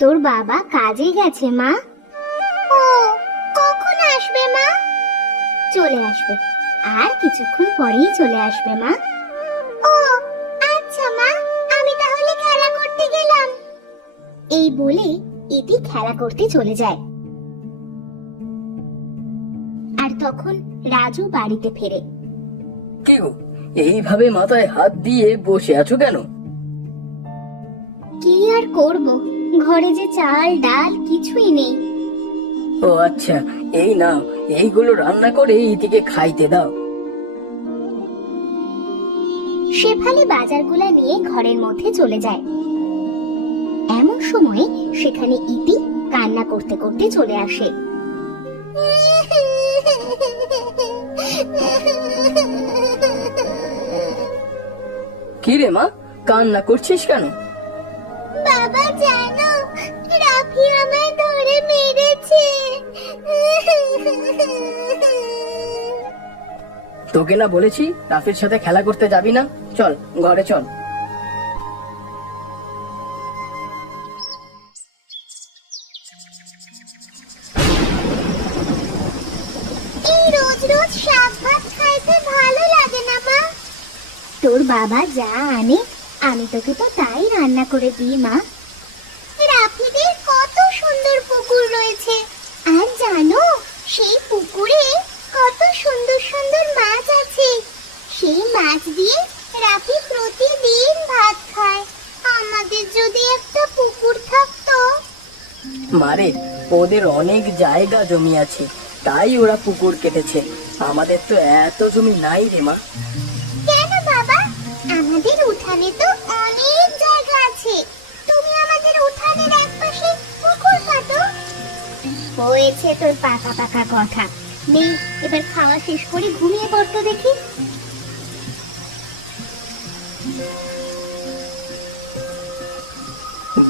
তোর বাবা কাজে গেছে মা। ও, কখন আসবে মা? চলে আসবে, আর কিছুক্ষণ পরেই চলে আসবে মা। ও আচ্ছা মা, আমি তাহলে খেলা করতে গেলাম। এই বলে ইতি খেলা করতে চলে যায়। আর তখন রাজু বাড়িতে ফেরে। কি গো, এইভাবে মাথায় হাত দিয়ে বসে আছো কেন? কি আর করব, ঘরে যে চাল ডাল কিছুই নেই। ও আচ্ছা, এই নাও, এইগুলো রান্না করে ইতিকে খাইতে দাও। শেফালি বাজারগুলা নিয়ে ঘরের মধ্যে চলে যায়। এমন সময় সেখানে ইতি কান্না করতে করতে চলে আসে। কি রে মা, কান্না করছিস কেন? বাবা জানো, রাফি আমায় ধরে মেরেছে। তোকে না বলেছি রাফির সাথে খেলা করতে যাবি না? চল ঘরে চল। এই রোজ রোজ শাক ভাত খাইতে ভালো লাগে না মা। তোর বাবা যা আনে আমি তোকে তো তাই রান্না করে দিই মা। রাফিদের কত সুন্দর পুকুর রয়েছে, আর জানো সেই পুকুরে কত সুন্দর সুন্দর মাছ আছে। সেই মাছ দিয়ে রাফি প্রতিদিন ভাত খায়। আমাদের যদি একটা পুকুর থাকতো। মারে, ওদের অনেক জায়গা জমি আছে, তাই ওরা পুকুর কেটেছে। আমাদের তো এত জমি নাই রে মা। কেন বাবা, আমাদের উঠানে তো অনেক জায়গা আছে। তুমি আমাদের উঠানের একপাশে পুকুর কাটো। হয়েছে তোর পাকা পাকা কথা। নেই, এবার খাওয়া শেষ করে ঘুমিয়ে পড়তো দেখি।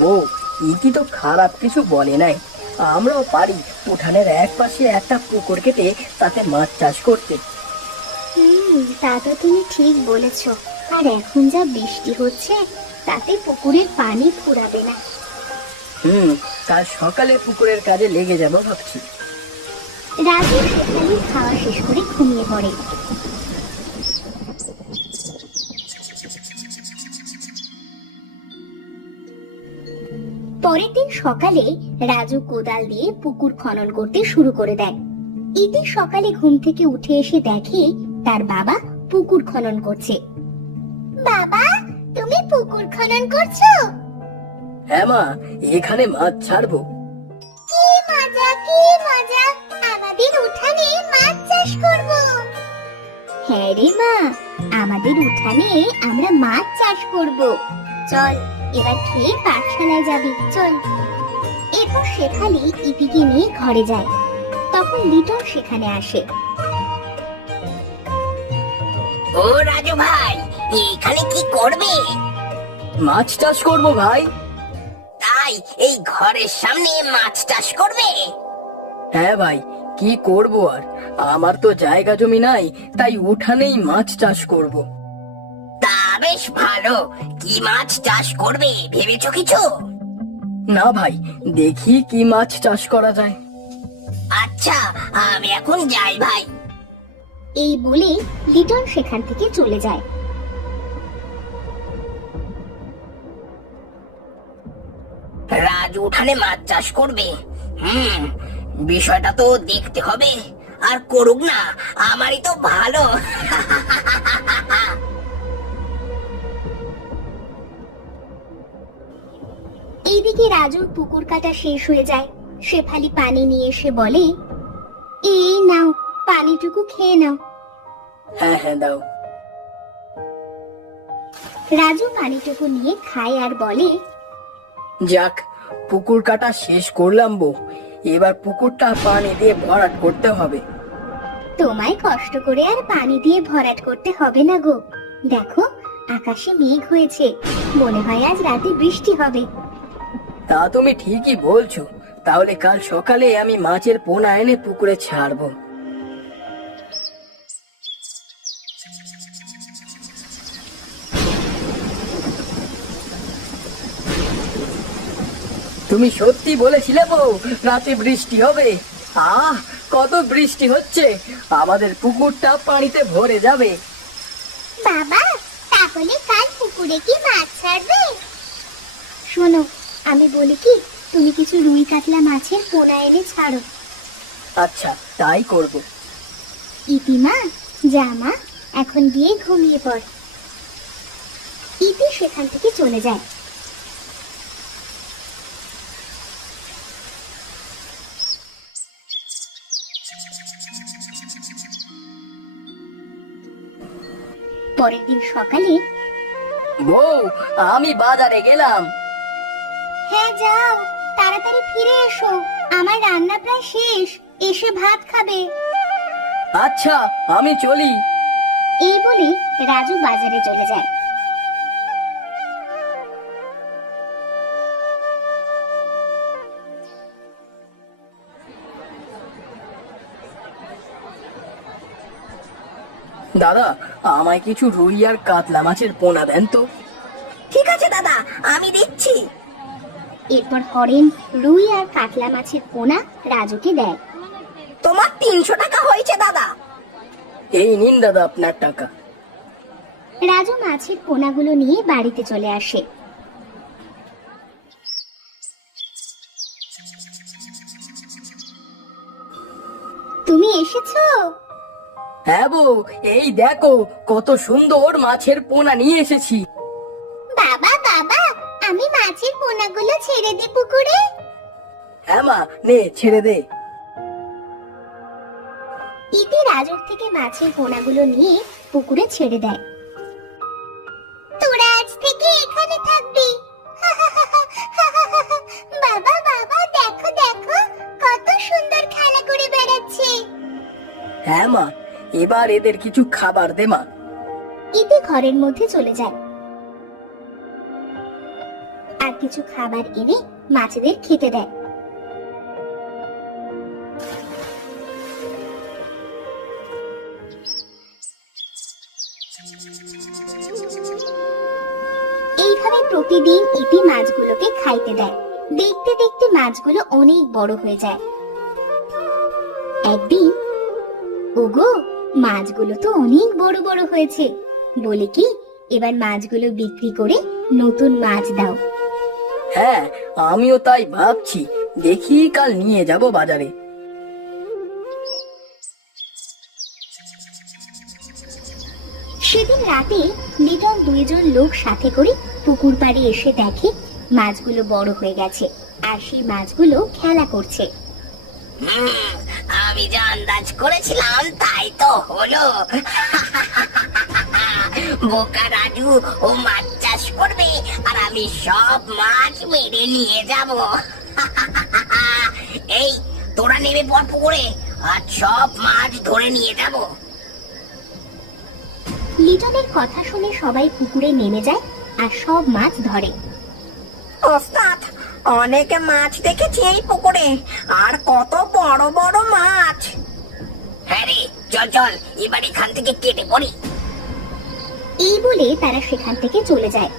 বউ, ইতি তো খারাপ কিছু বলে নাই। আমরাও পারি উঠানের এক পাশে একটা পুকুর কেটে তাতে মাছ চাষ করতে। তা তো তুমি ঠিক বলেছ। আর এখন যা বৃষ্টি হচ্ছে, তাতে পুকুরের পানি ফুরাবে না। কাল সকালে পুকুরের কাজে লেগে যাব ভাবছি। রাজু শেফালি খাওয়া শেষ করে ঘুমিয়ে পড়ে। পরের দিন সকালে রাজু কোদাল দিয়ে পুকুর খনন করতে শুরু করে দেয়। ইতি সকালে ঘুম থেকে উঠে এসে দেখে তার বাবা পুকুর খনন করছে। বাবা, তুমি পুকুর খনন করছো? হ্যাঁ মা, এখানে মাছ ছাড়বো। কি মজা, কি মজা, আমাদের উঠানে মাছ চাষ করব। হ্যাঁ রে মা, আমাদের উঠানে আমরা মাছ চাষ করব। চল এবার খেয়ে পাঠশালায় যাবি, চল। এরপর শেফালি ইতিকে নিয়ে ঘরে যায়। তখন লিটন সেখানে আসে। ও রাজু ভাই, এখানে কি করবে? মাছ চাষ করবো ভাই। তাই এই ঘরের সামনে মাছ চাষ করবে? হ্যাঁ ভাই, কি করব আর, আমার তো জায়গা জমি নাই, তাই উঠানেই মাছ চাষ করব। তা বেশ ভালো। কি মাছ চাষ করবে ভেবেছো কিছু? না ভাই, দেখি কি মাছ চাষ করা যায়। আচ্ছা, আমি এখন যাই ভাই। এই বলে লিটন সেখান থেকে চলে যায়। রাজু উঠানে মাছ চাষ করবে। বিষয়টা তো দেখতে হবে। আর করুক না, আমারই তো ভালো। এইদিকে রাজুর পুকুর কাটা শেষ হয়ে যায়। শেফালি পানি নিয়ে এসে বলে, এই নাও, পানিটুকু খেয়ে নাও। হ্যাঁ হ্যাঁ, দাও। রাজু পানিটুকু নিয়ে খায় আর বলে, যাক, পুকুর কাটা শেষ করলাম বউ। এবার পুকুরটা পানি দিয়ে ভরাট করতে হবে। তোমায় কষ্ট করে আর পানি দিয়ে ভরাট করতে হবে না গো। দেখো, আকাশে মেঘ হয়েছে, মনে হয় আজ রাতে বৃষ্টি হবে। তা তুমি ঠিকই বলছো। তাহলে কাল সকালে আমি মাছের পোনা এনে পুকুরে ছাড়বো। তুমি সত্যি বলেছিলে বউ, রাতে বৃষ্টি হবে। আহ, কত বৃষ্টি হচ্ছে! আমাদের পুকুরটা পানিতে ভরে যাবে। বাবা, তাহলে কাল পুকুরে কি মাছ ছাড়বে? শোনো, আমি বলি কি, তুমি কিছু রুই কাতলা মাছের পোনা এনে ছাড়ো। আচ্ছা, তাই করব। ইতিমা, জামা, এখন গিয়ে ঘুমিয়ে পড়। ইতি সেখান থেকে চলে যায়। পরের দিন সকালে, বউ, আমি বাজারে গেলাম। হ্যাঁ যাও, তাড়াতাড়ি ফিরে এসো, আমার রান্না প্রায় শেষ, এসে ভাত খাবে। আচ্ছা, আমি চলি। এই বলে রাজু বাজারে চলে যায়। দাদা, আমায় কিছু রুই আর কাতলা মাছের পোনা দেন তো। ঠিক আছে দাদা, আমি দিচ্ছি। এরপর হরেন রুই আর কাতলা মাছের পোনা রাজুকে দেয়। তোমার 300 টাকা হয়েছে দাদা। এই নিন দাদা আপনার টাকা। রাজু মাছের পোনাগুলো নিয়ে বাড়িতে চলে আসে। তুমি এসেছো? হ্যাঁ বউ, এই দেখো কত সুন্দর মাছের পোনা নিয়ে এসেছি। বাবা বাবা, আমি মাছের পোনাগুলো ছেড়ে দিই পুকুরে। হ্যাঁ মা, নে ছেড়ে দে। ইতি রাজুর থেকে মাছের পোনাগুলো নিয়ে পুকুরে ছেড়ে দেয়। তোরা আজ থেকে এখানে থাকবি। বাবা বাবা, দেখো দেখো কত সুন্দর খেলা করে বেড়াচ্ছে। হ্যাঁ মা, এবার এদের কিছু খাবার দে মা। ইতি ঘরের মধ্যে চলে যায় আর কিছু খাবার এনে মাছেদের খেতে দেয়। এইভাবে প্রতিদিন ইতি মাছগুলোকে খাইতে দেয়। দেখতে দেখতে মাছগুলো অনেক বড় হয়ে যায়। একদিন, ওগো, মাছগুলো তো অনেক বড় বড় হয়েছে, বলি কি এবার মাছগুলো বিক্রি করে নতুন মাছ দাও। হ্যাঁ, আমিও তাই ভাবছি। দেখি কাল নিয়ে যাব বাজারে। সেদিন রাতে লিটন দুইজন লোক সাথে করে পুকুর পাড়ে এসে দেখে মাছগুলো বড় হয়ে গেছে আর সেই মাছগুলো খেলা করছে। আমি যা আন্দাজ করেছিলাম তাই তো হলো। বোকা রাজু ও মাছ চাষ করবে আর আমি সব মাছ মেরে নিয়ে যাব। এই, তোরা নেমে পড় পুকুরে, আর সব মাছ ধরে নিয়ে যাব। লিটনের কথা শুনে সবাই পুকুরে নেমে যায় আর সব মাছ ধরে। ওস্তাদ, অনেক মাছ দেখেছি এই পুকুরে, আর কত বড় বড় মাছ। হ্যাঁ রে, চল চল, এবার এখান থেকে কেটে পড়ি। এই বলে তারা সেখান থেকে চলে যায়।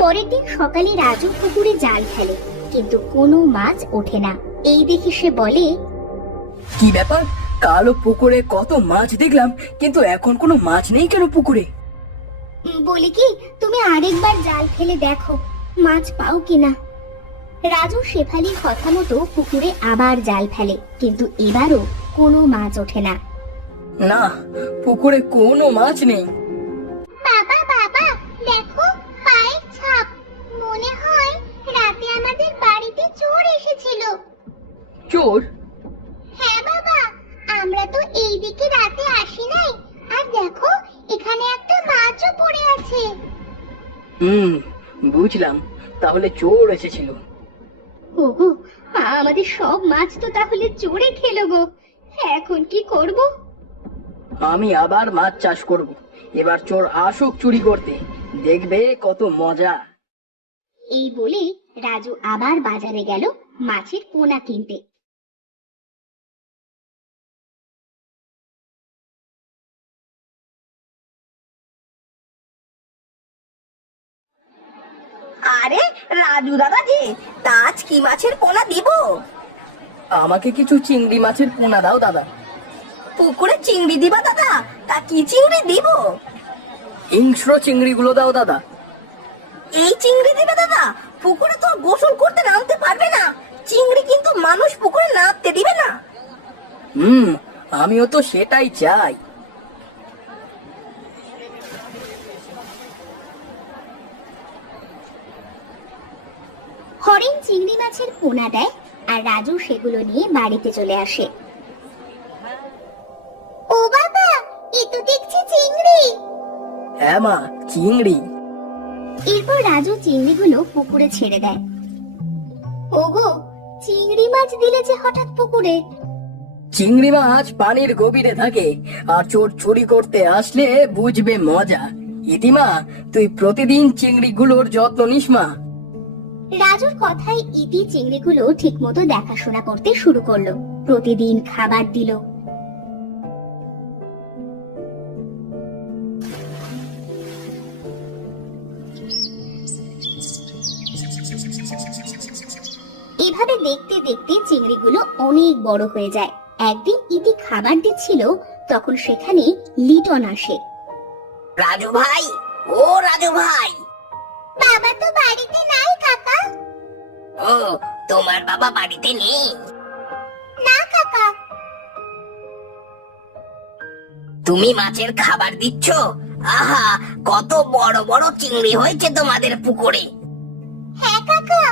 পরের দিন সকালে রাজু পুকুরে জাল ফেলে, কিন্তু কোনো মাছ ওঠে না। এই দেখে সে বলে, কি ব্যাপার, কালো পুকুরে কত মাছ দেখলাম, কিন্তু এখন কোনো মাছ নেই কেন পুকুরে? বলি কি, তুমি আরেকবার জাল ফেলে দেখো মাছ পাও কিনা। রাজু শেফালির কথা মতো পুকুরে আবার জাল ফেলে, কিন্তু এবারও কোনো মাছ ওঠে না। না, পুকুরে কোনো মাছ নেই। বাবা বাবা, দেখো পায়ের ছাপ, মনে হয় রাতে আমাদের বাড়িতে চোর এসেছিল। চোর? হ্যাঁ বাবা, আমরা তো এই দিকে রাতে আসি নাই, আর দেখো এখানে একটা মাছও পড়ে আছে। বুঝলাম, তাহলে চোর এসেছিল। ওগো, আমাদের সব মাছ তো তাহলে চোরে খেলো গো। এখন কি করব? আমি আবার মাছ চাষ করব। এবার চোর আসুক চুরি করতে, দেখবে কত মজা। এই বলে রাজু আবার বাজারে গেল মাছের পোনা কিনতে। আরে রাজু দাদা যে, তা আজ কি মাছের পোনা দিব? আমাকে কিছু চিংড়ি মাছের পোনা দাও দাদা। পুকুরে চিংড়ি দিবা দাদা? তা কি চিংড়ি দিব? হিংস্র চিংড়িগুলো দাও দাদা। এই চিংড়ি দিবে দাদা? পুকুরে তো গোসল করতে নামতে পারবে না, চিংড়ি কিন্তু মানুষ পুকুরে নামতে দিবে না। আমিও তো সেটাই চাই। হরিণ চিংড়ি মাছের পোনা দেয় আর রাজু সেগুলো নিয়ে বাড়িতে চলে আসে। ও বাবা, এ তো দেখছি চিংড়ি। হ্যাঁ মা, চিংড়ি। এরপর রাজু চিংড়িগুলো পুকুরে ছেড়ে দেয়। ওগো, চিংড়ি মাছ দিলে যে হঠাৎ পুকুরে? চিংড়ি মাছ পানির গভীরে থাকে, আর চোর চুরি করতে আসলে বুঝবে মজা। ইতিমা, তুই প্রতিদিন চিংড়িগুলোর যত্ন নিস মা। রাজুর কথায় ইতি চিংড়িগুলো ঠিক মতো দেখাশোনা করতে শুরু করলো। প্রতিদিন খাবার দিল। এভাবে দেখতে দেখতে চিংড়িগুলো অনেক বড় হয়ে যায়। একদিন ইতি খাবার দিচ্ছিল, তখন সেখানে লিটন আসে। রাজু ভাই, ও রাজু ভাই। বাবা তো বাড়িতে নাই কাকা। ও, তোমার বাবা বাড়িতে নেই? না কাকা। তুমি মাছের খাবার দিচ্ছ? আহা, কত বড় বড় চিংড়ি হয়েছে তোমাদের পুকুরে। হ্যাঁ কাকা,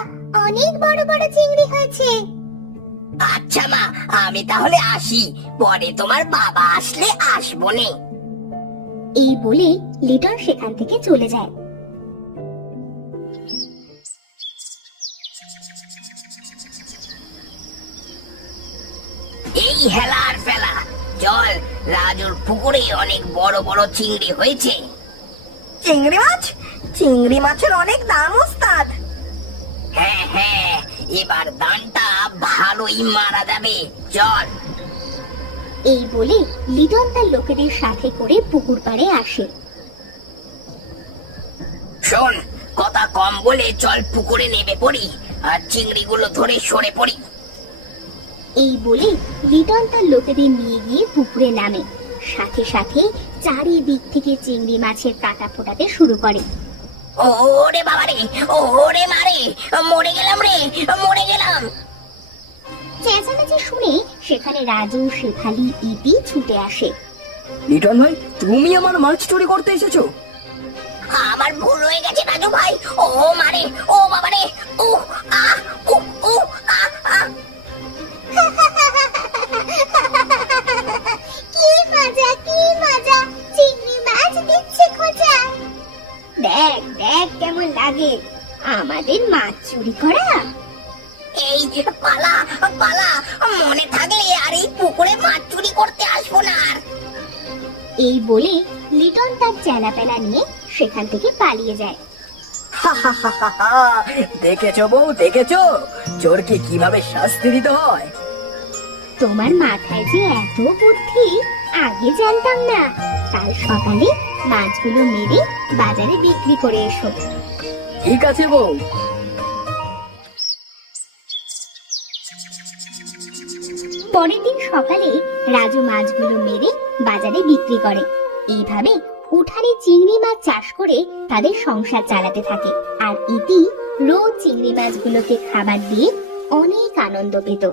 অনেক বড় বড় চিংড়ি হয়েছে। আচ্ছা মা, আমি তাহলে আসি, পরে তোমার বাবা আসলে আসবো নে। এই বলে লিটন সেখান থেকে চলে যায়। এই হেলার ফেলা, চল, রাজুর পুকুরে অনেক বড় বড় চিংড়ি হয়েছে। চিংড়ি মাছ? চিংড়ি মাছের অনেক দাম ওস্তাদ। হ্যাঁ হ্যাঁ, এবার দানটা ভালোই মারা যাবে, চল। এই বলে লিটন তার লোকেদের সাথে করে পুকুর পাড়ে আসে। শোন, কথা কম বলে চল পুকুরে নেমে পড়ি আর চিংড়িগুলো ধরে সরে পড়ি। এই বলে লিটন তার লোকেদের নিয়ে গিয়ে পুকুরে নামে। সাথে সাথে চারিদিক থেকে চিংড়ি মাছের কাঁটা ফোটাতে শুরু করে। ওরে বাবা রে, ওরে মারে, মরে গেলাম রে, মরে গেলাম। চেঁচামেচি শুনে সেখানে রাজু, শেফালি, ইতি ছুটে আসে। লিটন ভাই, তুমি আমার মাছ চুরি করতে এসেছো? আমার ভুল হয়ে গেছে রাজু ভাই, ও মারে, ও বাবা রে, ও আ ও ও আ আ। কি মজা, কি মজা, চিংড়ি মাছ দিচ্ছে খোঁজা। দেখ দেখ কেমন লাগে আমাদের মাছ চুরি করা। এই পালা পালা, মনে থাকলে আর এই পুকুরে মাছ চুরি করতে আসবো না আর। এই বলে লিটন তার চেলাপেলা নিয়ে সেখান থেকে পালিয়ে যায়। দেখেছো বউ, দেখেছো চোরকে কিভাবে শাস্তি দিতে হয়? তোমার মাথায় যে এত বুদ্ধি, আগে জানতাম না। কাল সকালে মাছগুলো মেরে বাজারে বিক্রি করে এসো। ঠিক আছে বউ। পরের দিন সকালে রাজু মাছগুলো মেরে বাজারে বিক্রি করে। এইভাবে উঠানে চিংড়ি মাছ চাষ করে তাদের সংসার চালাতে থাকে। আর ইতি রোজ চিংড়ি মাছগুলোকে খাবার দিয়ে অনেক আনন্দ পেত।